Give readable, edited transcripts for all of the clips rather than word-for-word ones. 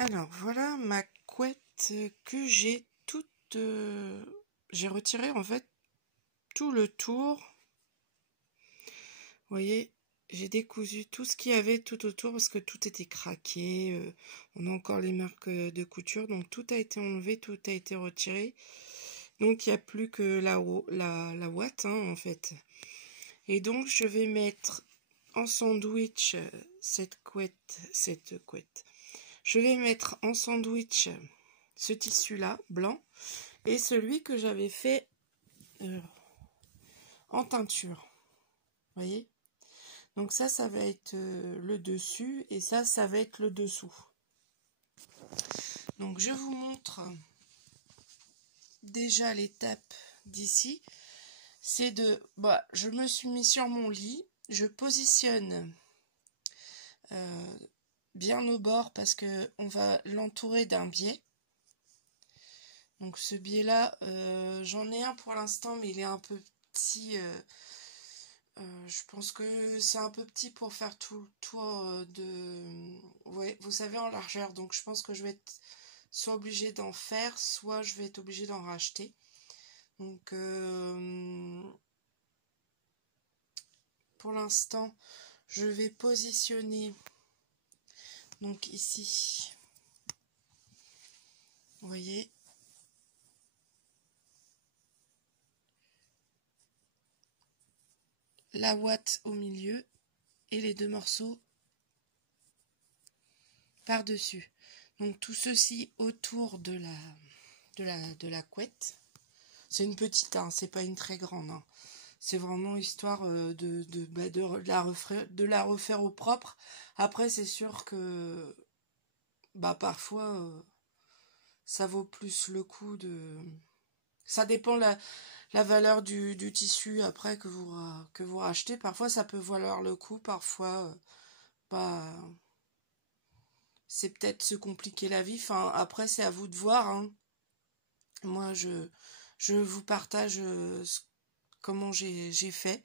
Alors, voilà ma couette que j'ai toute... j'ai retiré en fait tout le tour. Vous voyez, j'ai décousu tout ce qu'il y avait tout autour parce que tout était craqué. On a encore les marques de couture, donc tout a été enlevé, tout a été retiré. Donc il n'y a plus que la ouate en fait. Et donc je vais mettre en sandwich cette couette. Je vais mettre en sandwich ce tissu-là, blanc, et celui que j'avais fait en teinture. Vous voyez? Donc ça va être le dessus, et ça va être le dessous. Donc je vous montre déjà l'étape d'ici. C'est de... je me suis mis sur mon lit, je positionne bien au bord parce que on va l'entourer d'un biais. Donc ce biais là, j'en ai un pour l'instant, mais il est un peu petit. Je pense que c'est un peu petit pour faire tout le tour de... Ouais, vous savez, en largeur. Donc je pense que je vais être soit obligée d'en faire, soit je vais être obligée d'en racheter. Donc pour l'instant, je vais positionner donc ici. Vous voyez, la ouate au milieu et les deux morceaux par-dessus. Donc tout ceci autour de la couette. C'est une petite, hein, c'est pas une très grande. Hein. C'est vraiment histoire de la refaire au propre. Après, c'est sûr que parfois ça vaut plus le coup de... Ça dépend la valeur du tissu après que vous rachetez. Parfois ça peut valoir le coup, parfois c'est peut-être se compliquer la vie. Enfin, après c'est à vous de voir. Hein. Moi je vous partage comment j'ai fait.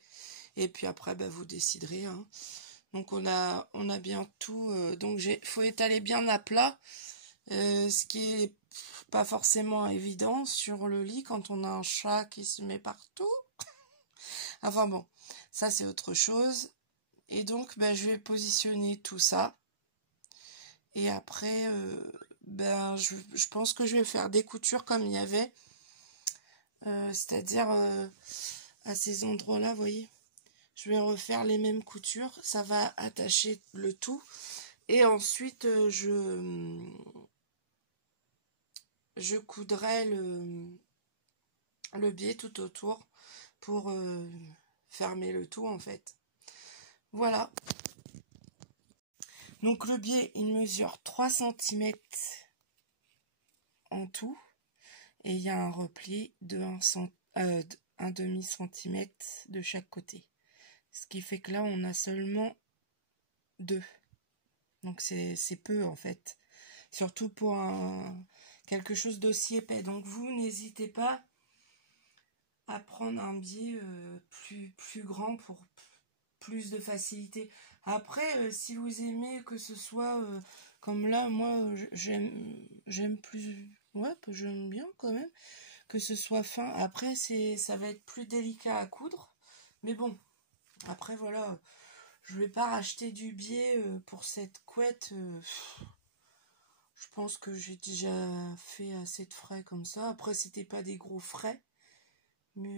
Et puis après vous déciderez. Hein. Donc on a bien tout. Donc faut étaler bien à plat. Ce qui est pas forcément évident sur le lit quand on a un chat qui se met partout. Enfin bon, ça c'est autre chose. Et donc je vais positionner tout ça. Et après, je pense que je vais faire des coutures comme il y avait. C'est-à-dire à ces endroits-là, vous voyez. Je vais refaire les mêmes coutures. Ça va attacher le tout. Et ensuite, je coudrai le biais tout autour pour fermer le tout en fait. Voilà. Donc le biais il mesure 3 cm en tout et il y a un repli de 1 demi-centimètre de chaque côté. Ce qui fait que là on a seulement 2. Donc c'est peu en fait. Surtout pour quelque chose d'aussi épais. Donc vous n'hésitez pas à prendre un biais plus grand pour plus de facilité. Après, si vous aimez que ce soit comme là, moi j'aime plus, ouais, j'aime bien quand même que ce soit fin. Après, ça va être plus délicat à coudre, mais bon. Après voilà, je vais pas racheter du biais pour cette couette. Je pense que j'ai déjà fait assez de frais comme ça. Après, c'était pas des gros frais, mais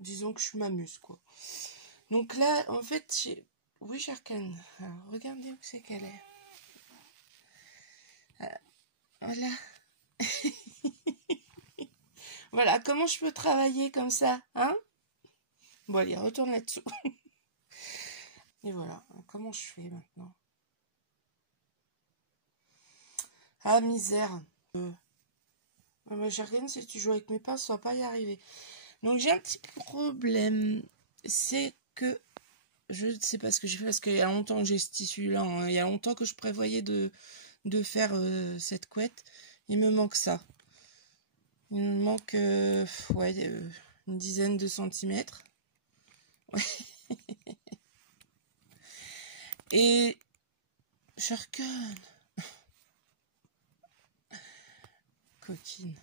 disons que je m'amuse quoi. Donc là, en fait, oui, Sharkan. Alors, regardez où c'est qu'elle est. Voilà. Voilà, comment je peux travailler comme ça, hein? Bon, allez, retourne là-dessous. Et voilà, comment je fais maintenant? Ah, misère. Sharkan, si tu joues avec mes pinces, ça va pas y arriver. Donc, j'ai un petit problème. C'est que... Je sais pas ce que j'ai fait, parce qu'il y a longtemps que j'ai ce tissu-là. Hein. Il y a longtemps que je prévoyais de faire cette couette. Il me manque ça. Il me manque une dizaine de centimètres. Ouais. Et Sharkan, coquine.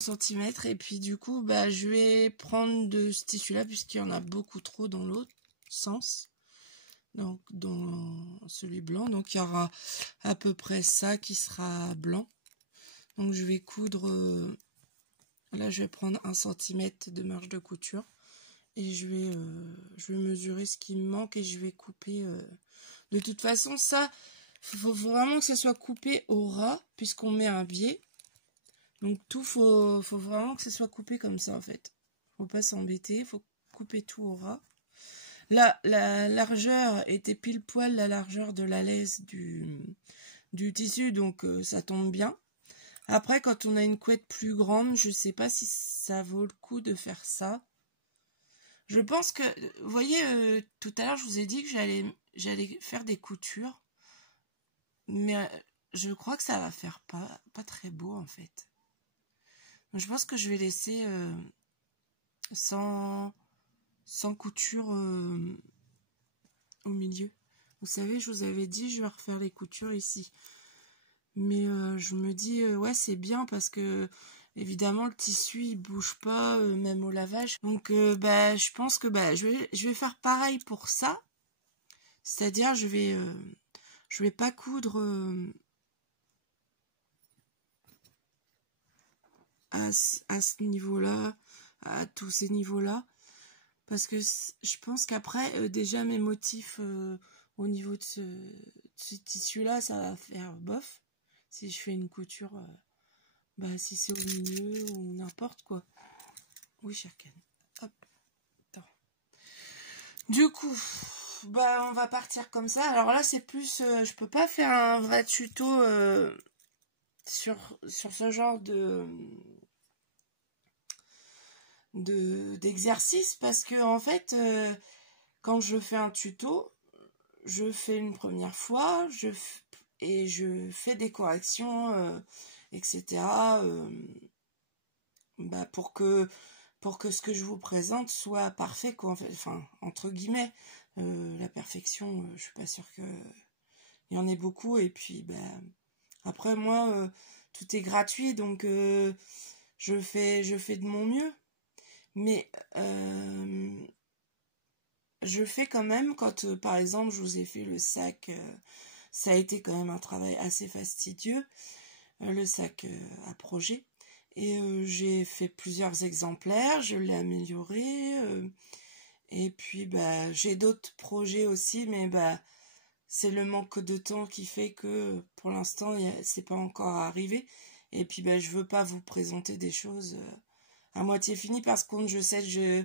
Centimètres, et puis du coup bah je vais prendre de ce tissu là puisqu'il y en a beaucoup trop dans l'autre sens, donc dans celui blanc, donc il y aura à peu près ça qui sera blanc. Donc je vais coudre, là je vais prendre 1 centimètre de marge de couture et je vais mesurer ce qui me manque et je vais couper. De toute façon ça faut vraiment que ça soit coupé au ras puisqu'on met un biais. Donc tout, faut vraiment que ce soit coupé comme ça en fait. Faut pas s'embêter, faut couper tout au ras. Là, la largeur était pile poil la largeur de la laisse du tissu, donc ça tombe bien. Après, quand on a une couette plus grande, je sais pas si ça vaut le coup de faire ça. Je pense que, vous voyez, tout à l'heure je vous ai dit que j'allais faire des coutures, mais je crois que ça va faire pas très beau en fait. Je pense que je vais laisser sans couture au milieu. Vous savez, je vous avais dit, je vais refaire les coutures ici. Mais je me dis, ouais, c'est bien parce que, évidemment, le tissu, il bouge pas, même au lavage. Donc, bah, je pense que bah, je vais faire pareil pour ça. C'est-à-dire, je vais pas coudre à ce niveau-là, à tous ces niveaux-là, parce que je pense qu'après déjà mes motifs au niveau de ce tissu-là, ça va faire bof si je fais une couture, bah si c'est au milieu ou n'importe quoi. Oui, Sherkan. Hop. Attends. Du coup, bah on va partir comme ça. Alors là, c'est plus, je peux pas faire un vrai tuto sur ce genre d'exercice parce que en fait quand je fais un tuto, je fais une première fois et je fais des corrections etc bah, pour que ce que je vous présente soit parfait quoi, en fait. Enfin entre guillemets, la perfection, je suis pas sûre que il y en ait beaucoup, et puis bah après moi tout est gratuit, donc je fais de mon mieux. Mais je fais quand même, quand par exemple je vous ai fait le sac, ça a été quand même un travail assez fastidieux, le sac à projet. Et j'ai fait plusieurs exemplaires, je l'ai amélioré. Et puis bah j'ai d'autres projets aussi, mais bah c'est le manque de temps qui fait que pour l'instant c'est pas encore arrivé. Et puis bah je veux pas vous présenter des choses à moitié fini parce que je sais que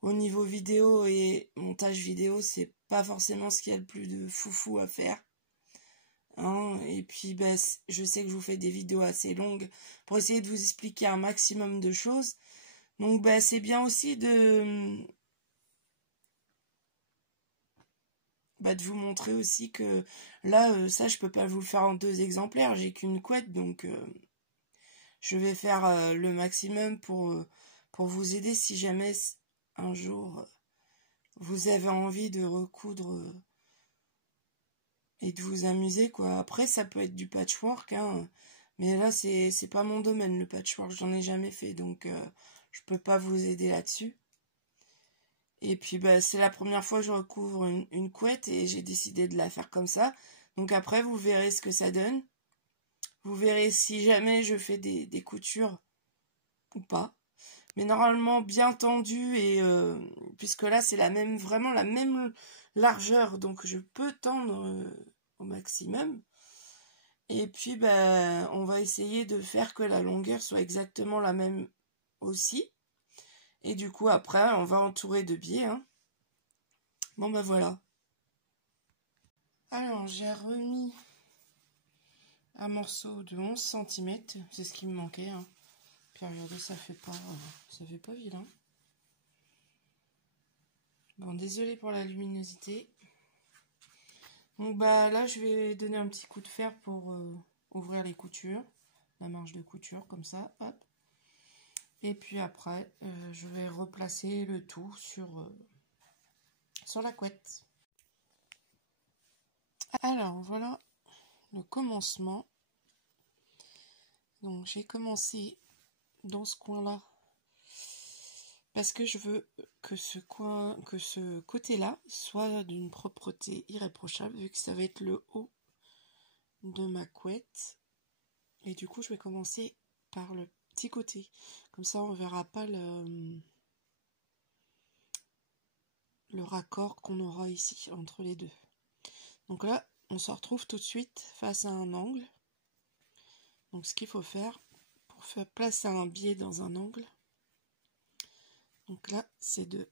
au niveau vidéo et montage vidéo, c'est pas forcément ce qu'il y a le plus de foufou à faire. Hein, et puis bah, je sais que je vous fais des vidéos assez longues pour essayer de vous expliquer un maximum de choses. Donc bah, c'est bien aussi de vous montrer aussi que là, ça je peux pas vous le faire en 2 exemplaires, j'ai qu'une couette, donc je vais faire le maximum pour vous aider si jamais un jour vous avez envie de recoudre et de vous amuser quoi. Après ça peut être du patchwork, hein, mais là c'est pas mon domaine, le patchwork, j'en ai jamais fait, donc je peux pas vous aider là-dessus. Et puis bah c'est la première fois que je recouvre une couette et j'ai décidé de la faire comme ça. Donc après vous verrez ce que ça donne. Vous verrez si jamais je fais des coutures ou pas. Mais normalement bien tendu, et puisque là c'est vraiment la même largeur, donc je peux tendre au maximum. Et puis ben on va essayer de faire que la longueur soit exactement la même aussi. Et du coup après on va entourer de biais, hein. Bon ben voilà. Alors j'ai remis un morceau de 11 cm, c'est ce qui me manquait, hein. Puis regardez, ça fait pas vilain. Bon, désolé pour la luminosité. Donc bah là je vais donner un petit coup de fer pour ouvrir les coutures, la marge de couture comme ça, hop. Et puis après je vais replacer le tout sur la couette. Alors voilà le commencement. Donc j'ai commencé dans ce coin-là parce que je veux que ce côté-là soit d'une propreté irréprochable, vu que ça va être le haut de ma couette. Et du coup, je vais commencer par le petit côté. Comme ça, on verra pas le raccord qu'on aura ici entre les deux. Donc là, on se retrouve tout de suite face à un angle. Donc ce qu'il faut faire pour faire placer un biais dans un angle, donc là c'est de...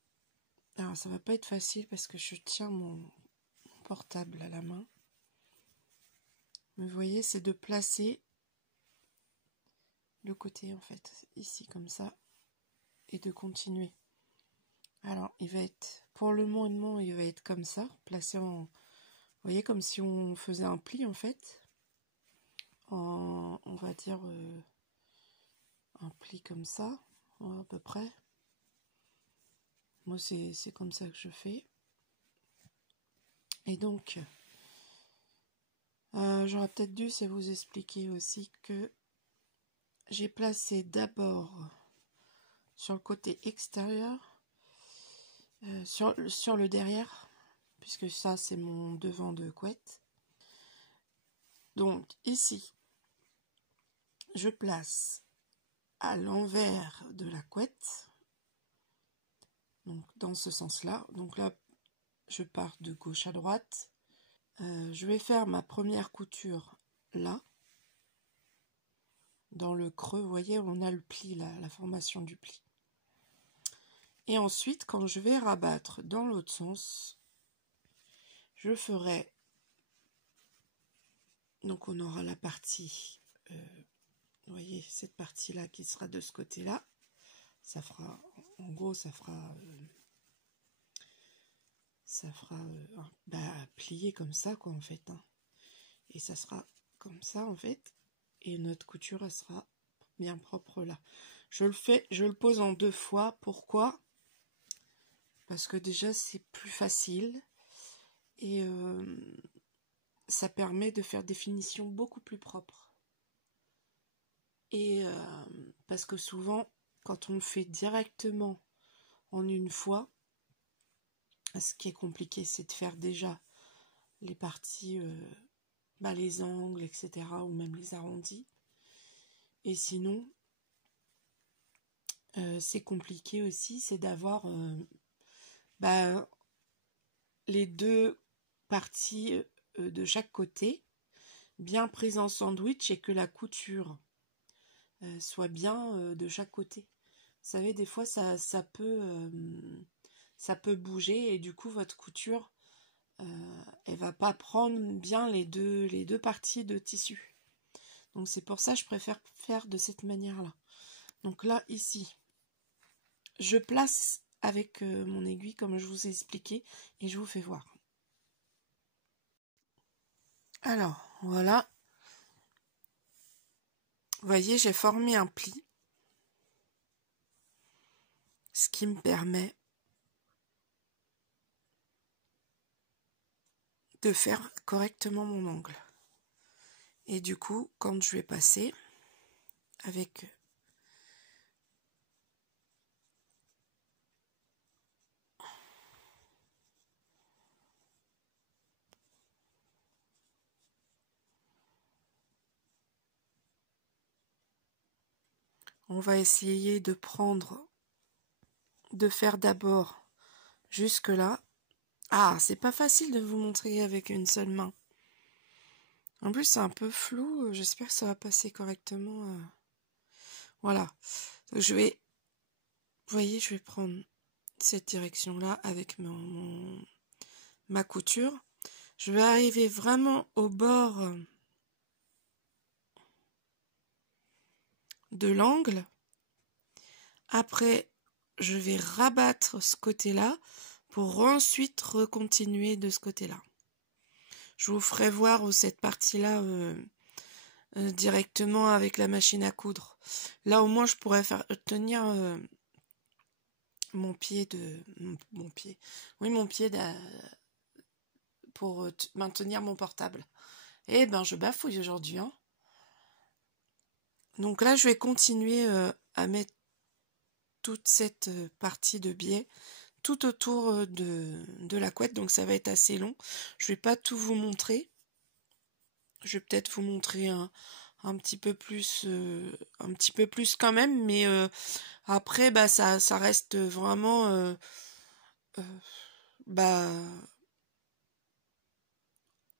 Alors ça va pas être facile parce que je tiens mon portable à la main. Mais vous voyez, c'est de placer le côté en fait, ici comme ça, et de continuer. Alors il va être, pour le moment il va être comme ça, placé en... Vous voyez, comme si on faisait un pli en fait. En, on va dire un pli comme ça, à peu près. Moi, c'est comme ça que je fais. Et donc, j'aurais peut-être dû vous expliquer aussi que j'ai placé d'abord sur le côté extérieur, sur le derrière, puisque ça, c'est mon devant de couette. Donc, ici, je place à l'envers de la couette, donc dans ce sens-là. Donc là, je pars de gauche à droite. Je vais faire ma première couture là, dans le creux, vous voyez, on a le pli, la formation du pli. Et ensuite, quand je vais rabattre dans l'autre sens, je ferai, donc on aura la partie, vous voyez, cette partie-là qui sera de ce côté-là, ça fera, en gros, ça fera plier comme ça, quoi, en fait, hein. Et ça sera comme ça, en fait, et notre couture, elle sera bien propre là. Je le pose en 2 fois, pourquoi ? Parce que déjà, c'est plus facile, et ça permet de faire des finitions beaucoup plus propres. Et parce que souvent, quand on le fait directement en une fois, ce qui est compliqué, c'est de faire déjà les parties, les angles, etc., ou même les arrondis. Et sinon, c'est compliqué aussi, c'est d'avoir les 2 parties de chaque côté bien prises en sandwich et que la couture soit bien de chaque côté. Vous savez, des fois ça peut bouger et du coup votre couture elle va pas prendre bien les deux parties de tissu. Donc c'est pour ça que je préfère faire de cette manière-là. Donc là, ici, je place avec mon aiguille comme je vous ai expliqué et je vous fais voir. Alors, voilà. Vous voyez, j'ai formé un pli, ce qui me permet de faire correctement mon angle. Et du coup, quand je vais passer avec on va essayer de faire d'abord jusque là. Ah, c'est pas facile de vous montrer avec une seule main. En plus, c'est un peu flou. J'espère que ça va passer correctement. Voilà. Donc, vous voyez, je vais prendre cette direction-là avec ma couture. Je vais arriver vraiment au bord de l'angle. Après, je vais rabattre ce côté-là pour ensuite recontinuer de ce côté-là. Je vous ferai voir cette partie-là directement avec la machine à coudre. Là, au moins, je pourrais faire tenir mon pied pour maintenir mon portable. Eh ben, je bafouille aujourd'hui, hein. Donc là, je vais continuer à mettre toute cette partie de biais tout autour de la couette, donc ça va être assez long. Je vais pas tout vous montrer. Je vais peut-être vous montrer un petit peu plus quand même, mais après bah ça reste vraiment euh, bah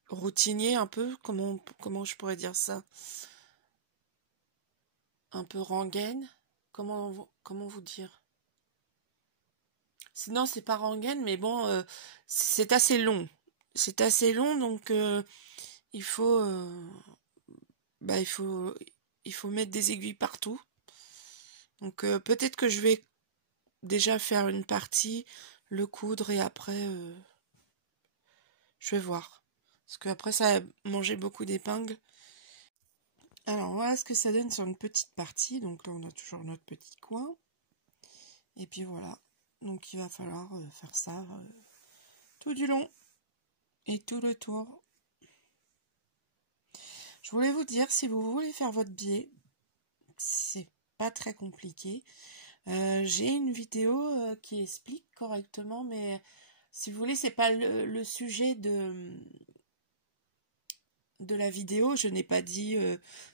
routinier un peu, comment je pourrais dire ça, un peu rengaine, comment vous dire. Sinon c'est pas rengaine, mais bon c'est assez long. C'est assez long, donc il faut bah il faut mettre des aiguilles partout. Donc peut-être que je vais déjà faire une partie, le coudre et après je vais voir. Parce qu'après ça a mangé beaucoup d'épingles. Alors voilà ce que ça donne sur une petite partie. Donc là on a toujours notre petit coin. Et puis voilà. Donc il va falloir faire ça tout du long et tout le tour. Je voulais vous dire, si vous voulez faire votre biais, c'est pas très compliqué. J'ai une vidéo qui explique correctement, mais si vous voulez, c'est pas le sujet de la vidéo. Je n'ai pas dit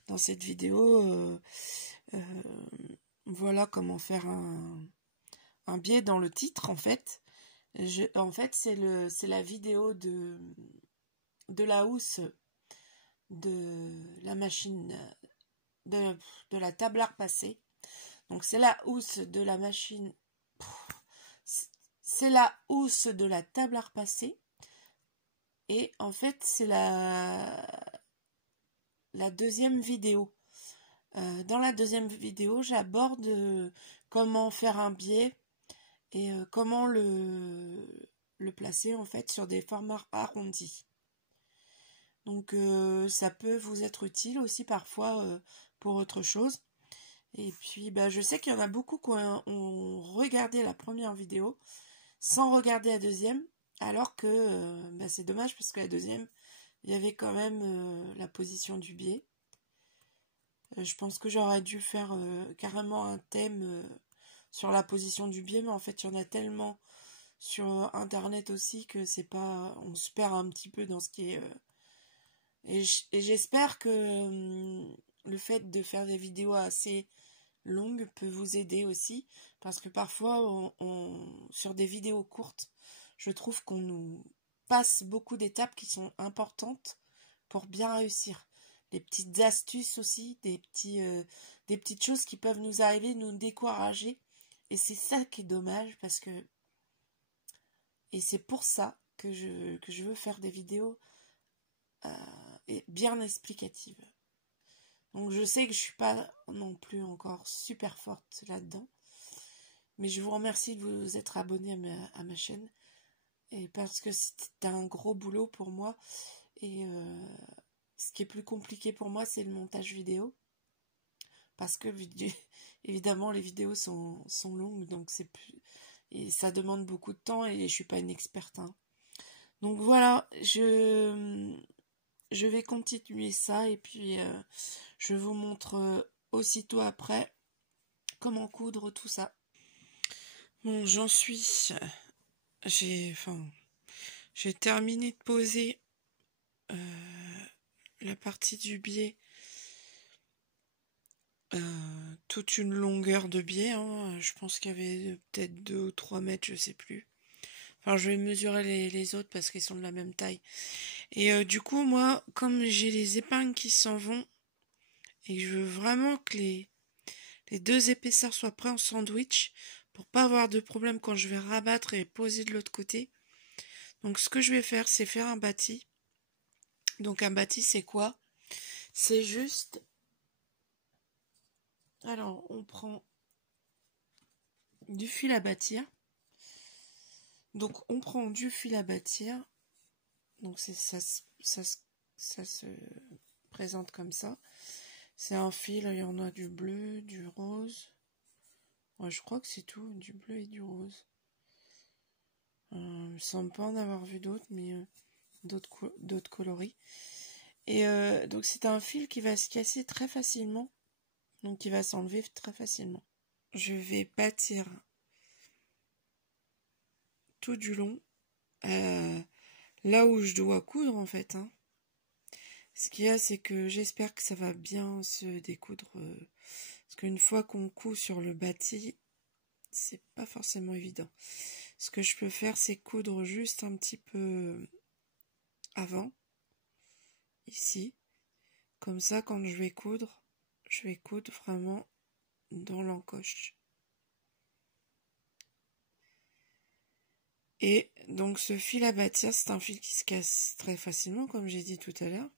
dans cette vidéo voilà comment faire un biais dans le titre en fait. En fait c'est la vidéo de la housse de la machine de la table à repasser. Donc c'est la housse de la machine, c'est la housse de la table à repasser. Et en fait c'est la deuxième vidéo. Dans la deuxième vidéo, j'aborde comment faire un biais et comment le placer en fait sur des formats arrondis. Donc ça peut vous être utile aussi parfois pour autre chose. Et puis bah, je sais qu'il y en a beaucoup qui ont regardé la première vidéo sans regarder la deuxième, alors que bah, c'est dommage parce que la deuxième, il y avait quand même la position du biais. Je pense que j'aurais dû faire carrément un thème sur la position du biais, mais en fait il y en a tellement sur internet aussi que c'est pas, on se perd un petit peu dans ce qui est et j'espère que le fait de faire des vidéos assez longues peut vous aider aussi, parce que parfois sur des vidéos courtes, je trouve qu'on nous passe beaucoup d'étapes qui sont importantes pour bien réussir. Des petites astuces aussi, des petites choses qui peuvent nous arriver, nous décourager. Et c'est ça qui est dommage, parce que et c'est pour ça que je veux faire des vidéos bien explicatives. Donc je sais que je suis pas non plus encore super forte là-dedans, mais je vous remercie de vous être abonné à ma chaîne, et parce que c'est un gros boulot pour moi, et ce qui est plus compliqué pour moi c'est le montage vidéo, parce que évidemment les vidéos sont longues, donc c'est plus, et ça demande beaucoup de temps et je suis pas une experte, hein. Donc voilà, je vais continuer ça, et puis je vous montre aussitôt après comment coudre tout ça. Bon, j'en suis. J'ai terminé de poser la partie du biais, toute une longueur de biais, hein. Je pense qu'il y avait peut-être 2 ou 3 mètres, je sais plus. Enfin, je vais mesurer les autres parce qu'ils sont de la même taille. Et du coup, moi, comme j'ai les épingles qui s'en vont, et que je veux vraiment que les 2 épaisseurs soient prêts en sandwich, pour pas avoir de problème quand je vais rabattre et poser de l'autre côté. Donc ce que je vais faire, c'est faire un bâti. Donc un bâti, c'est quoi? C'est juste... Alors, on prend du fil à bâtir. Donc on prend du fil à bâtir. Donc ça se présente comme ça. C'est un fil, il y en a du bleu, du rose. Ouais, je crois que c'est tout, du bleu et du rose. Il me semble pas en avoir vu d'autres, mais d'autres coloris. Et donc c'est un fil qui va se casser très facilement. Donc il va s'enlever très facilement. Je vais bâtir tout du long, là où je dois coudre en fait. Hein. Ce qu'il y a, c'est que j'espère que ça va bien se découdre. Parce qu'une fois qu'on coud sur le bâti, c'est pas forcément évident. Ce que je peux faire, c'est coudre juste un petit peu avant, ici. Comme ça, quand je vais coudre vraiment dans l'encoche. Et donc ce fil à bâtir, c'est un fil qui se casse très facilement, comme j'ai dit tout à l'heure.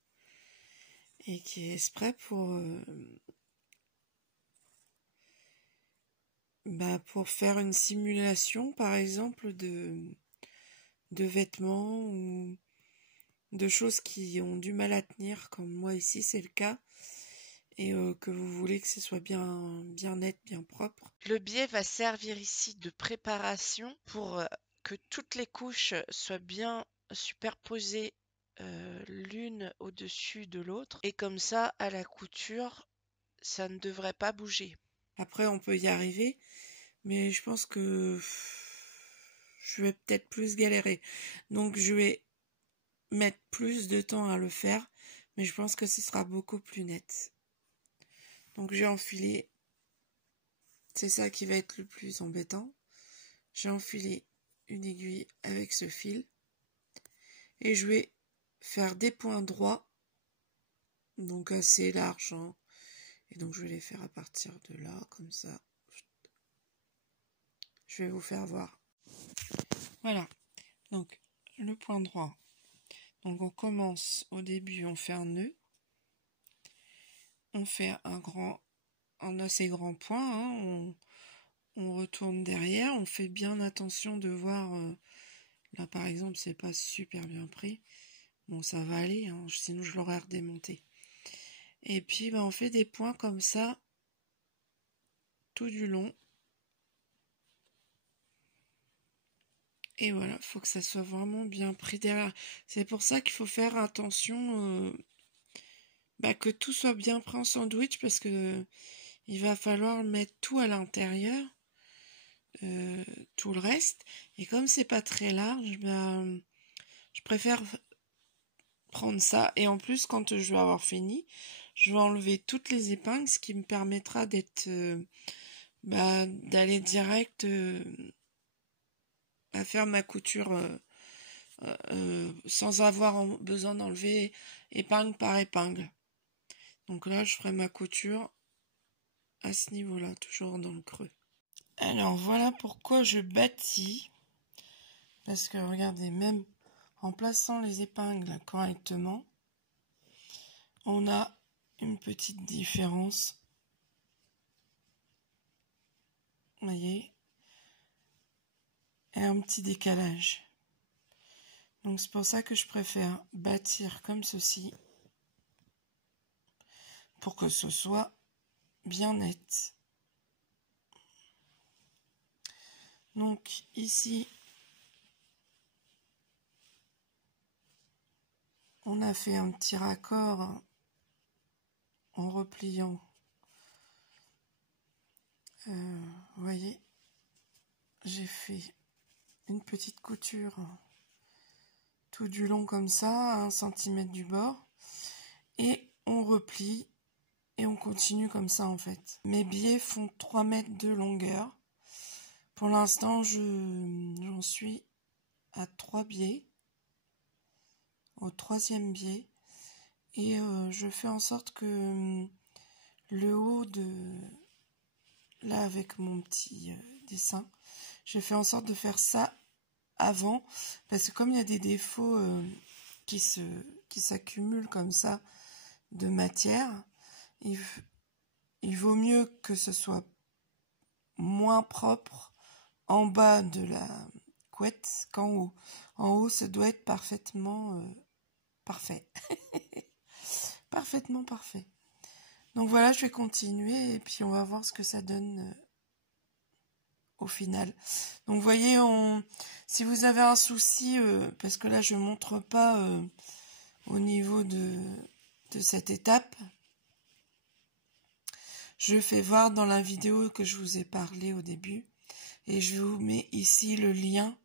Et qui est exprès pour faire une simulation, par exemple, de vêtements ou de choses qui ont du mal à tenir, comme moi ici, c'est le cas, et que vous voulez que ce soit bien net, bien propre. Le biais va servir ici de préparation pour que toutes les couches soient bien superposées l'une au-dessus de l'autre, et comme ça, à la couture, ça ne devrait pas bouger. Après, on peut y arriver, mais je pense que je vais peut-être plus galérer. Donc, je vais mettre plus de temps à le faire, mais je pense que ce sera beaucoup plus net. Donc, j'ai enfilé, c'est ça qui va être le plus embêtant. J'ai enfilé une aiguille avec ce fil et je vais faire des points droits, donc assez larges, hein. Et donc, je vais les faire à partir de là, comme ça. Je vais vous faire voir. Voilà, donc le point droit. Donc on commence au début, on fait un nœud. On fait un assez grand point. Hein, on retourne derrière. On fait bien attention de voir. Là par exemple, c'est pas super bien pris. Bon, ça va aller, hein, sinon je l'aurais redémonté. Et puis on fait des points comme ça tout du long. Et voilà, faut que ça soit vraiment bien pris derrière. C'est pour ça qu'il faut faire attention que tout soit bien pris en sandwich, parce que il va falloir mettre tout à l'intérieur, tout le reste. Et comme c'est pas très large, je préfère prendre ça. Et en plus, quand je vais avoir fini, je vais enlever toutes les épingles, ce qui me permettra d'aller direct à faire ma couture sans avoir besoin d'enlever épingle par épingle. Donc là, je ferai ma couture à ce niveau-là, toujours dans le creux. Alors voilà pourquoi je bâtis. Parce que regardez, même en plaçant les épingles correctement, on a une petite différence. Vous voyez? Et un petit décalage. Donc c'est pour ça que je préfère bâtir comme ceci, pour que ce soit bien net. Donc ici, on a fait un petit raccord en repliant. Vous voyez, j'ai fait une petite couture tout du long comme ça, à 1 cm du bord, et on replie et on continue comme ça en fait. Mes biais font 3 mètres de longueur. Pour l'instant, j'en suis à 3 biais, au 3e biais, et je fais en sorte que le haut de là, avec mon petit dessin, j'ai fait en sorte de faire ça avant, parce que comme il y a des défauts qui s'accumulent comme ça de matière, il vaut mieux que ce soit moins propre en bas de la couette qu'en haut. En haut, ça doit être parfaitement parfait. Parfaitement parfait. Donc voilà, je vais continuer et puis on va voir ce que ça donne au final. Donc vous voyez, si vous avez un souci, parce que là je ne montre pas au niveau de cette étape, Je fais voir dans la vidéo que je vous ai parlé au début. Et je vous mets ici le lien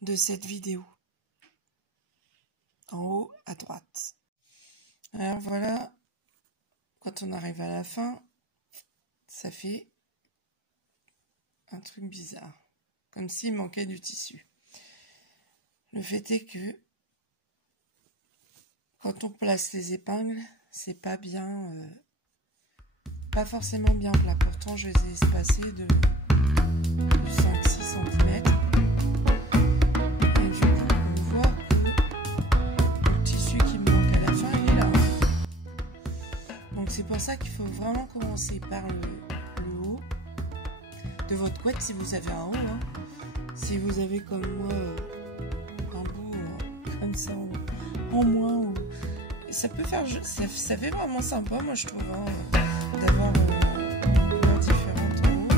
de cette vidéo. En haut à droite. Alors voilà, quand on arrive à la fin, ça fait un truc bizarre. Comme s'il manquait du tissu. Le fait est que quand on place les épingles, c'est pas bien, pas forcément bien plat. Pourtant, je les ai espacés de 5-6 cm. Et du coup, on voit que le tissu qui me manque à la fin, il est là. Donc c'est pour ça qu'il faut vraiment commencer par le haut de votre couette si vous avez un haut. Hein. Si vous avez comme moi un bout comme ça en moins, ça peut faire, ça fait vraiment sympa, moi je trouve, hein, d'avoir une couleur différente en haut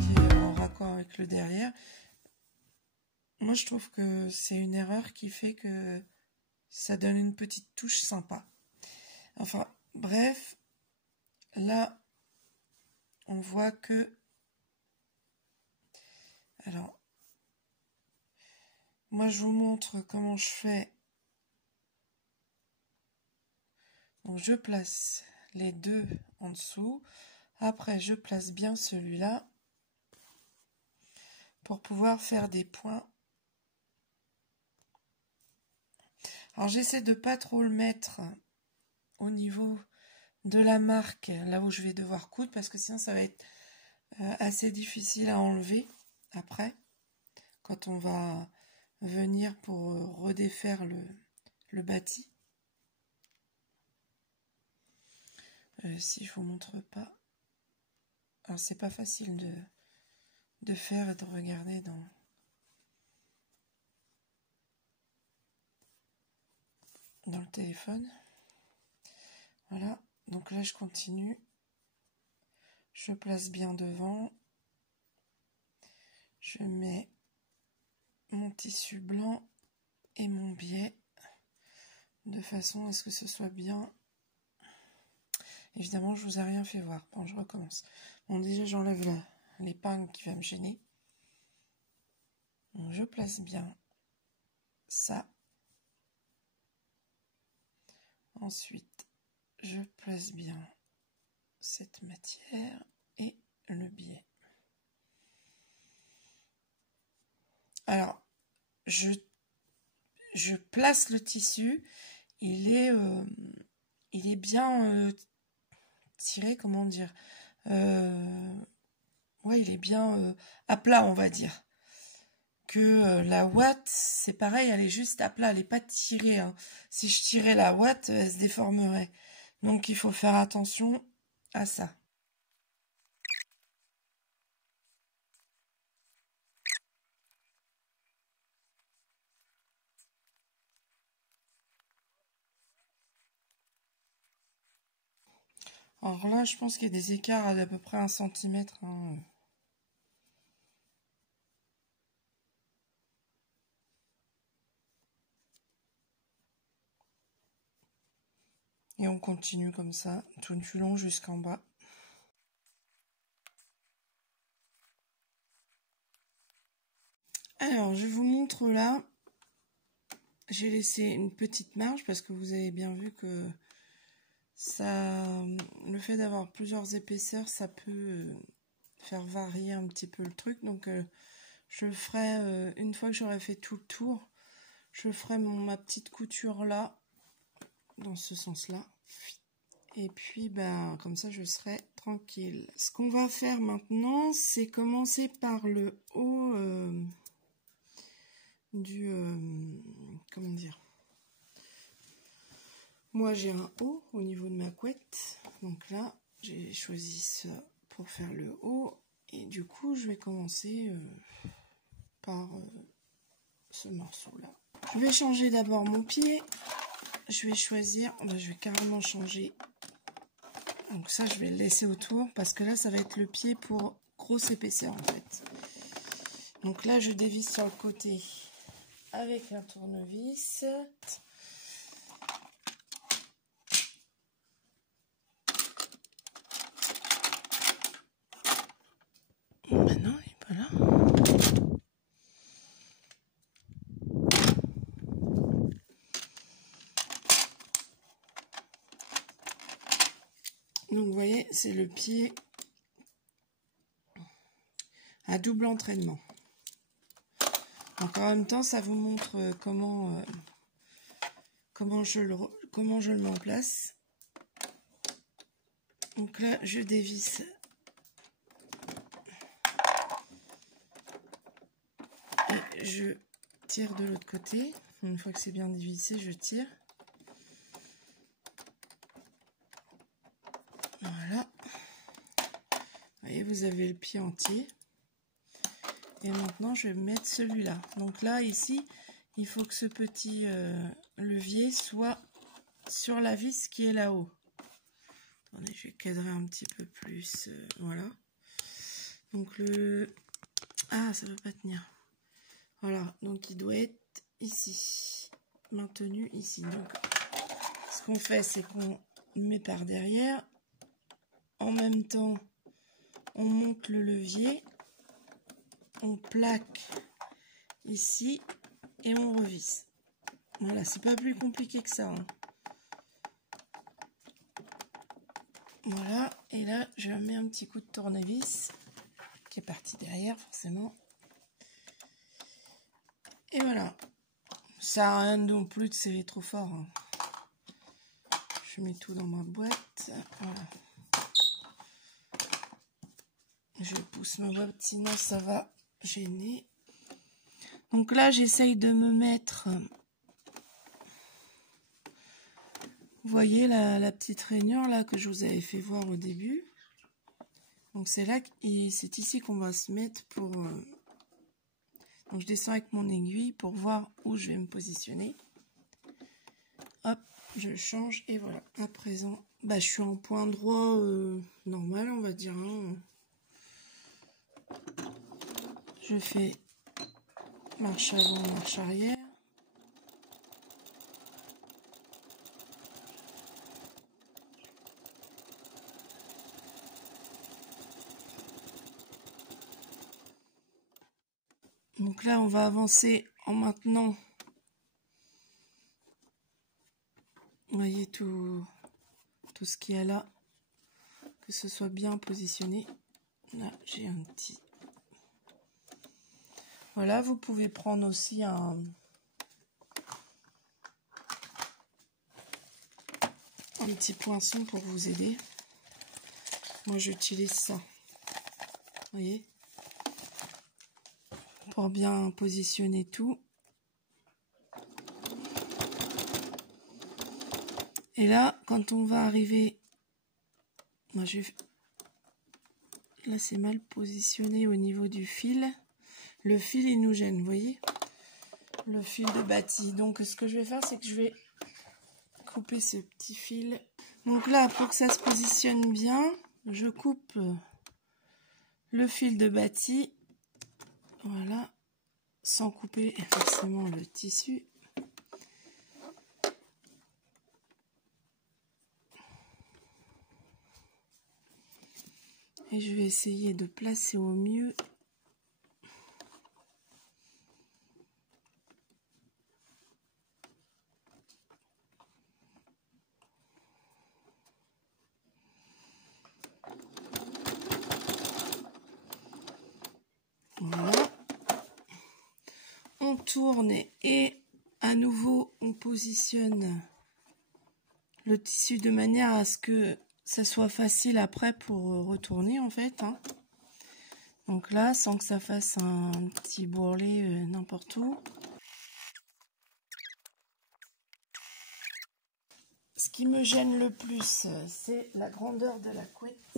qui est en raccord avec le derrière. Moi je trouve que c'est une erreur qui fait que ça donne une petite touche sympa. Enfin bref, là on voit que, alors moi je vous montre comment je fais. Donc je place les deux en dessous. Après je place bien celui-là pour pouvoir faire des points. Alors j'essaie de pas trop le mettre au niveau de la marque, là où je vais devoir coudre, parce que sinon ça va être assez difficile à enlever après, quand on va venir pour redéfaire le bâti. Si je vous montre pas, alors c'est pas facile de faire et de regarder dans le téléphone. Voilà, donc là je continue, je place bien devant, je mets mon tissu blanc et mon biais de façon à ce que ce soit bien. Évidemment, je vous ai rien fait voir. Bon, je recommence. Bon, déjà, j'enlève l'épingle qui va me gêner. Donc, je place bien ça. Ensuite, je place bien cette matière et le biais. Alors, je place le tissu. Il est bien tiré, comment dire, ouais, il est bien à plat, on va dire. Que la ouate, c'est pareil, elle est juste à plat, elle n'est pas tirée. Hein. Si je tirais la ouate, elle se déformerait. Donc il faut faire attention à ça. Alors là, je pense qu'il y a des écarts d'à peu près 1 cm. Hein. Et on continue comme ça, tout du long jusqu'en bas. Alors, je vous montre là. J'ai laissé une petite marge parce que vous avez bien vu que ça, le fait d'avoir plusieurs épaisseurs, ça peut faire varier un petit peu le truc. Donc, je ferai, une fois que j'aurai fait tout le tour, je ferai ma petite couture là, dans ce sens-là. Et puis, ben, comme ça, je serai tranquille. Ce qu'on va faire maintenant, c'est commencer par le haut comment dire. Moi, j'ai un haut au niveau de ma couette. Donc là, j'ai choisi ça pour faire le haut. Et du coup, je vais commencer par ce morceau-là. Je vais changer d'abord mon pied. Je vais choisir, je vais carrément changer. Donc ça, je vais le laisser autour parce que là, ça va être le pied pour grosse épaisseur en fait. Donc là, je dévisse sur le côté avec un tournevis. Maintenant, il est pas là. Donc vous voyez, c'est le pied à double entraînement. Donc en même temps, ça vous montre comment je le mets en place. Donc là, je dévisse et je tire de l'autre côté. Une fois que c'est bien dévissé, je tire. Voilà. Vous voyez, vous avez le pied entier. Et maintenant, je vais mettre celui-là. Donc là, ici, il faut que ce petit levier soit sur la vis qui est là-haut. Attendez, je vais cadrer un petit peu plus. Voilà. Donc le... Ah, ça ne va pas tenir. Voilà. Donc il doit être ici. Maintenu ici. Donc, ce qu'on fait, c'est qu'on met par derrière. En même temps, on monte le levier. On plaque ici et on revisse. Voilà, c'est pas plus compliqué que ça. Hein. Voilà, et là je mets un petit coup de tournevis qui est parti derrière forcément. Et voilà, ça sert à rien non plus de serrer trop fort. Hein. Je mets tout dans ma boîte. Voilà. Je pousse ma boîte, sinon ça va gêner. Donc là, j'essaye de me mettre... Vous voyez la petite rainure là que je vous avais fait voir au début. Donc c'est là, c'est ici qu'on va se mettre pour... Donc je descends avec mon aiguille pour voir où je vais me positionner. Hop, je change et voilà. À présent, bah, je suis en point droit normal, on va dire. Hein. Je fais marche avant, marche arrière. Donc là, on va avancer en maintenant. Vous voyez tout ce qu'il y a là. Que ce soit bien positionné. Là, j'ai un petit... Voilà, vous pouvez prendre aussi un petit poinçon pour vous aider. Moi, j'utilise ça. Vous voyez? Pour bien positionner tout. Et là, quand on va arriver... Moi, là, c'est mal positionné au niveau du fil. Le fil, il nous gêne, vous voyez? Le fil de bâti. Donc, ce que je vais faire, c'est que je vais couper ce petit fil. Donc là, pour que ça se positionne bien, je coupe le fil de bâti. Voilà. Sans couper forcément le tissu. Et je vais essayer de placer au mieux. Voilà. On tourne et à nouveau on positionne le tissu de manière à ce que ça soit facile après pour retourner en fait. Hein. Donc là, sans que ça fasse un petit bourrelet n'importe où. Ce qui me gêne le plus, c'est la grandeur de la couette.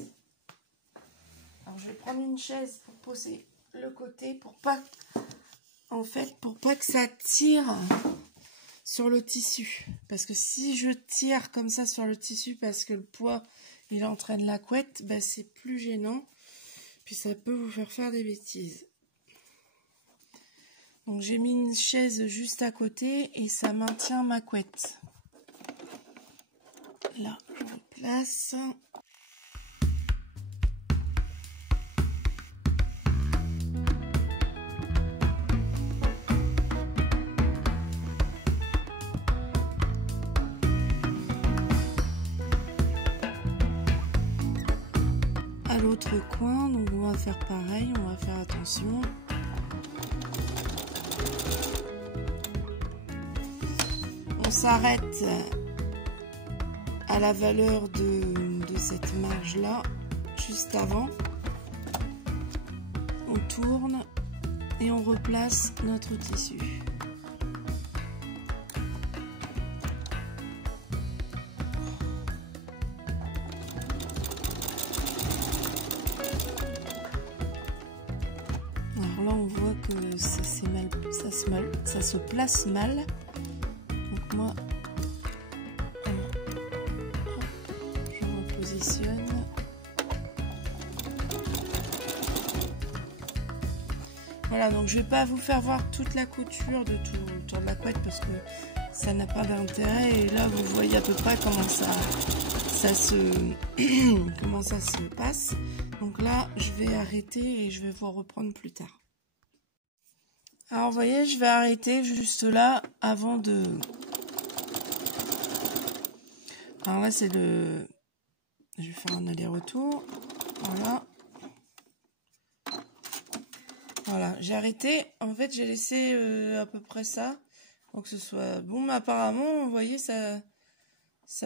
Alors je vais prendre une chaise pour poser le côté pour pas que ça tire sur le tissu. Parce que si je tire comme ça sur le tissu parce que le poids il entraîne la couette, ben c'est plus gênant. Puis ça peut vous faire des bêtises. Donc j'ai mis une chaise juste à côté et ça maintient ma couette. Là, je replace. l'autre coin, donc on va faire pareil, on va faire attention. On s'arrête à la valeur de cette marge là, juste avant. On tourne et on replace notre tissu. Alors là on voit que ça se place mal. Donc moi je repositionne. Voilà, donc je vais pas vous faire voir toute la couture de tout le tour de la couette parce que ça n'a pas d'intérêt. Et là vous voyez à peu près comment ça se passe. Donc là je vais arrêter et je vais vous reprendre plus tard. Alors vous voyez, je vais arrêter juste là avant de... Alors là c'est le... Je vais faire un aller-retour. Voilà. Voilà, j'ai arrêté. En fait, j'ai laissé à peu près ça pour que ce soit bon. Mais apparemment, vous voyez, ça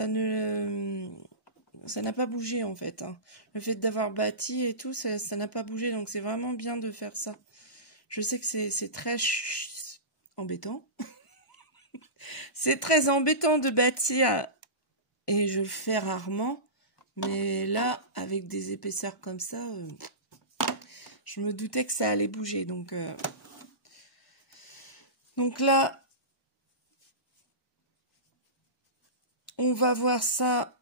n'a pas bougé en fait. Hein. Le fait d'avoir bâti et tout, ça n'a pas bougé. Donc c'est vraiment bien de faire ça. Je sais que c'est très embêtant. C'est très embêtant de bâtir et je le fais rarement. Mais là, avec des épaisseurs comme ça... je me doutais que ça allait bouger, donc là, on va voir ça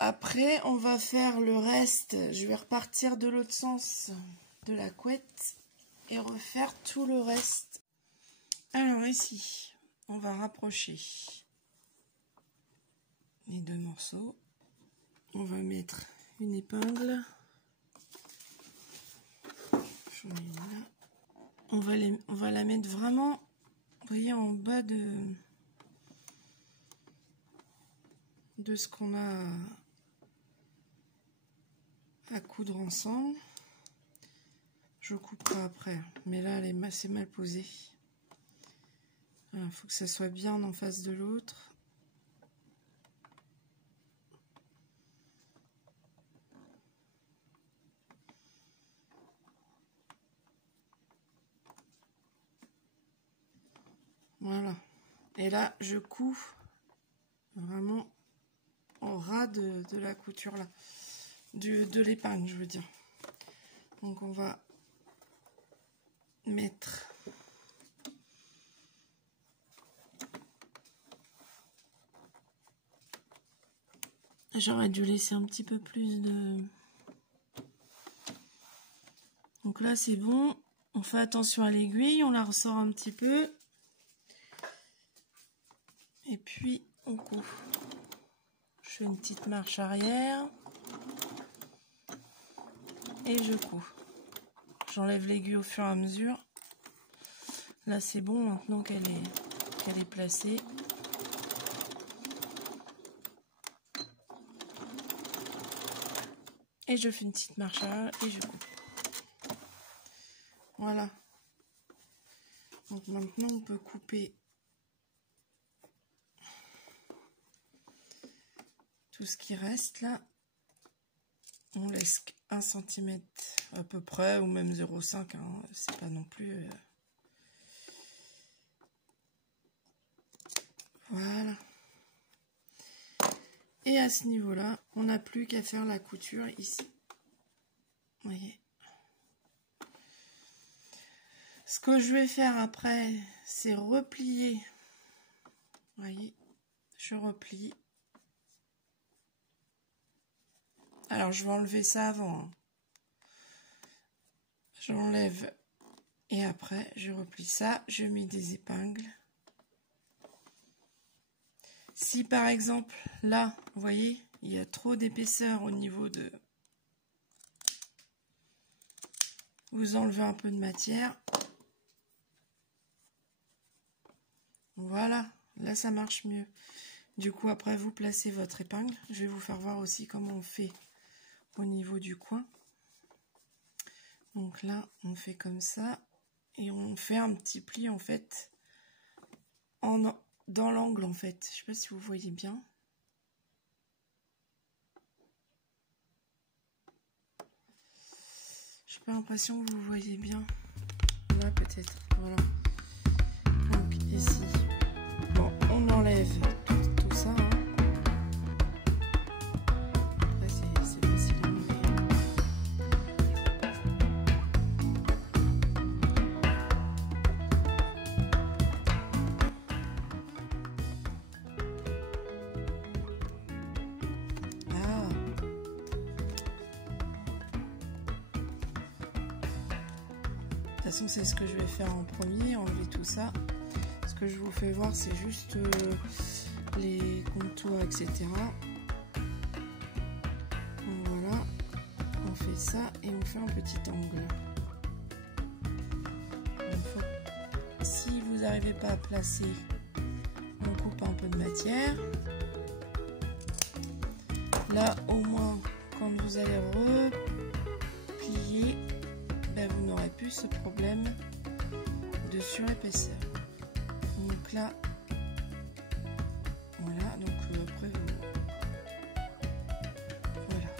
après. On va faire le reste. Je vais repartir de l'autre sens de la couette et refaire tout le reste. Alors ici, on va rapprocher les deux morceaux. On va mettre une épingle. On va la mettre vraiment, vous voyez, en bas de ce qu'on a à coudre ensemble. Je couperai après, mais là elle est assez mal posée. Il faut que ça soit bien en face de l'autre. Voilà. Et là, je couds vraiment au ras de la couture là. De l'épingle, je veux dire. Donc on va mettre... J'aurais dû laisser un petit peu plus de... Donc là, c'est bon. On fait attention à l'aiguille, on la ressort un petit peu. Et puis, on coud. Je fais une petite marche arrière. Et je couds. J'enlève l'aiguille au fur et à mesure. Là, c'est bon, maintenant qu'elle est placée. Et je fais une petite marche arrière et je coupe. Voilà. Donc maintenant, on peut couper tout ce qui reste là. On laisse 1 cm à peu près, ou même 0,5, hein, c'est pas non plus... Voilà. Et à ce niveau-là, on n'a plus qu'à faire la couture ici. Vous voyez. Ce que je vais faire après, c'est replier. Vous voyez, je replie. Alors, je vais enlever ça avant. Hein. J'enlève et après, je replie ça. Je mets des épingles. Si par exemple, là, vous voyez, il y a trop d'épaisseur au niveau de... Vous enlevez un peu de matière. Voilà, là ça marche mieux. Du coup, après, vous placez votre épingle. Je vais vous faire voir aussi comment on fait au niveau du coin. Donc là, on fait comme ça et on fait un petit pli en fait dans l'angle en fait. Je sais pas si vous voyez bien. J'ai pas l'impression que vous voyez bien. Là peut-être. Voilà. Donc ici. Bon, on enlève tout ça. Hein. Après c'est facile à enlever. De toute façon, c'est ce que je vais faire en premier, enlever tout ça. Ce que je vous fais voir, c'est juste les contours, etc. Donc voilà, on fait ça et on fait un petit angle. Si vous n'arrivez pas à placer, on coupe un peu de matière. Là, au moins, quand vous allez replier, vous n'aurez plus ce problème de surépaisseur. Donc là, voilà, donc après voilà,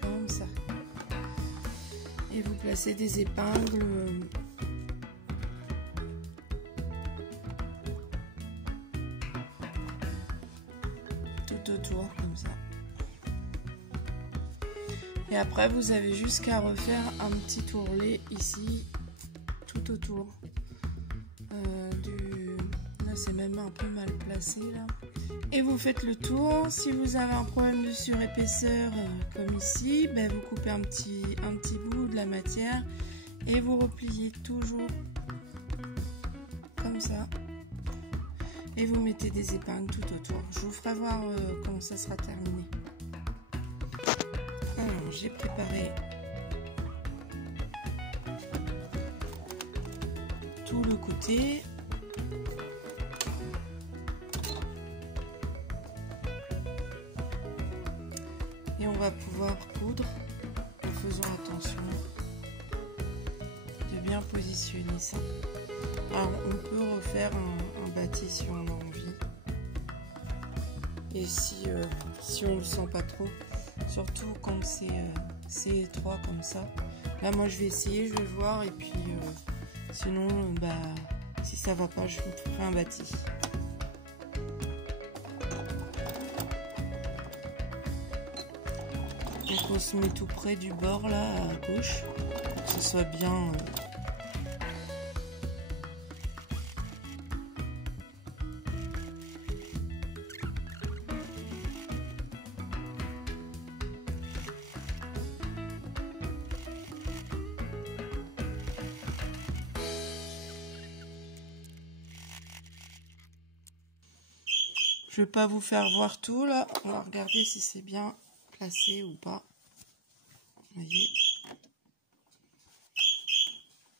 comme ça. Et vous placez des épingles tout autour, comme ça. Et après, vous avez juste qu'à refaire un petit tourlet ici, tout autour. Là, c'est même un peu mal placé, là. Et vous faites le tour. Si vous avez un problème de surépaisseur, comme ici, vous coupez un petit bout de la matière et vous repliez toujours comme ça. Et vous mettez des épingles tout autour. Je vous ferai voir comment ça sera terminé. Alors, j'ai préparé tout le côté. Et on va pouvoir coudre en faisant attention de bien positionner ça. Alors, on peut refaire un bâti si on a envie. Et si on le sent pas trop. Surtout quand c'est étroit comme ça. Là, moi, je vais essayer, je vais voir. Et puis, sinon, si ça va pas, je vous ferai un bâti. Donc, on se met tout près du bord, là, à gauche. Pour que ce soit bien... Je vais pas vous faire voir tout là, on va regarder si c'est bien placé ou pas. Vous voyez.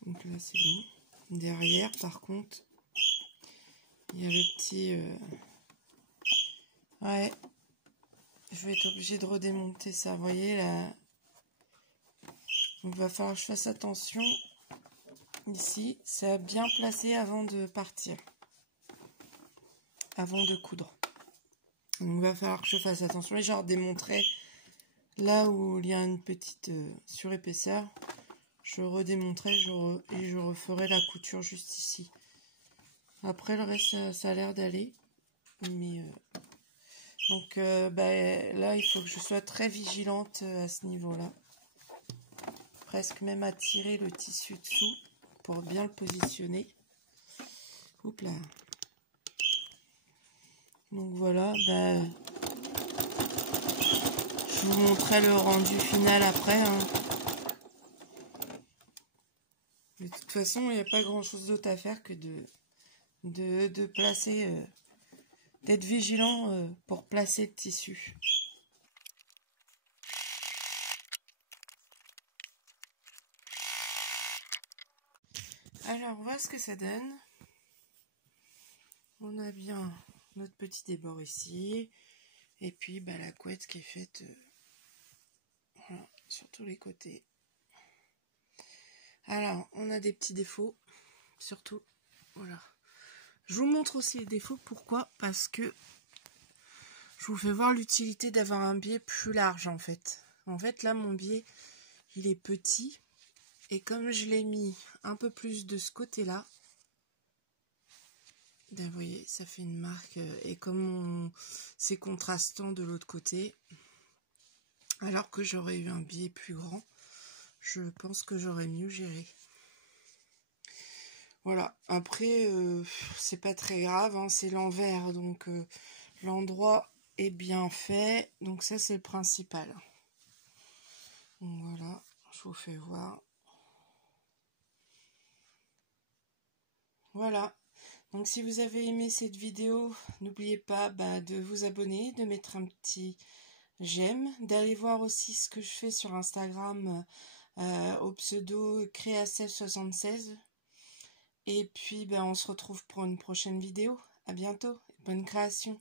Donc là c'est bon. Derrière par contre, il y a le petit... Ouais, je vais être obligée de redémonter ça, vous voyez là. Donc il va falloir que je fasse attention. Ici, c'est bien placé avant de partir. Avant de coudre. Donc il va falloir que je fasse attention et je redémontrerai là où il y a une petite surépaisseur. Je redémontrerai et je referai la couture juste ici. Après le reste ça a l'air d'aller. Mais donc là il faut que je sois très vigilante à ce niveau là. Presque même à tirer le tissu dessous pour bien le positionner. Oups là. Donc voilà, je vous montrerai le rendu final après. Hein. De toute façon, il n'y a pas grand chose d'autre à faire que de placer, d'être vigilant pour placer le tissu. Alors, on voit ce que ça donne. On a bien notre petit débord ici. Et puis, la couette qui est faite voilà, sur tous les côtés. Alors, on a des petits défauts, surtout, voilà. Je vous montre aussi les défauts, pourquoi? Parce que je vous fais voir l'utilité d'avoir un biais plus large, en fait. En fait, là, mon biais, il est petit, et comme je l'ai mis un peu plus de ce côté-là, ben, vous voyez, ça fait une marque, et comme c'est contrastant de l'autre côté, alors que j'aurais eu un biais plus grand, je pense que j'aurais mieux géré. Voilà, après, c'est pas très grave, hein, c'est l'envers, donc l'endroit est bien fait, donc ça c'est le principal. Donc voilà, je vous fais voir. Voilà, donc si vous avez aimé cette vidéo, n'oubliez pas de vous abonner, de mettre un petit j'aime, d'aller voir aussi ce que je fais sur Instagram au pseudo Créacef76. Et puis on se retrouve pour une prochaine vidéo. À bientôt, bonne création.